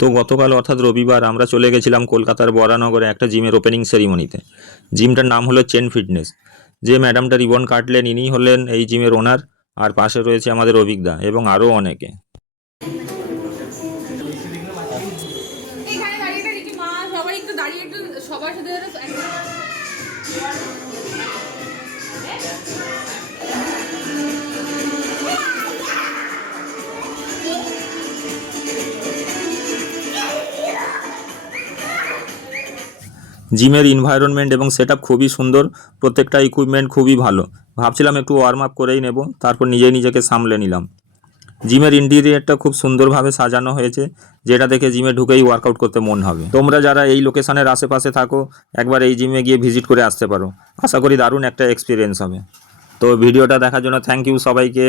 তো গতকাল অর্থাৎ রবিবার আমরা চলে গেছিলাম কলকাতার বরানগরে একটা জিমের ওপেনিং সেরিমনিতে। জিমটার নাম হলো চেন ফিটনেস। যে ম্যাডামটা রিবন কাটলেন ইনিই হলেন এই জিমের ওনার। আর পাশে রয়েছে আমাদের অভিজ্ঞতা এবং আরও অনেকে। এখানে দাঁড়িয়ে দেখি মা সবাই একটু দাঁড়িয়ে একটু সবার সাথে জিমের এনভায়রনমেন্ট এবং সেটআপ খুবই সুন্দর, প্রত্যেকটা ইকুইপমেন্ট খুবই ভালো। ভাবছিলাম একটু ওয়ার্ম আপ করেই নেব, তারপর নিজেকে সামলে নিলাম। জিমের ইন্টেরিয়রটা খুব সুন্দরভাবে সাজানো হয়েছে, যেটা দেখে জিমে ঢুকেই ওয়ার্কআউট করতে মন হবে। তোমরা যারা এই লোকেশনের আশেপাশে থাকো একবার এই জিমে গিয়ে ভিজিট করে আসতে পারো। আশা করি দারুণ একটা এক্সপিরিয়েন্স হবে। তো ভিডিওটা দেখার জন্য থ্যাংক ইউ সবাইকে।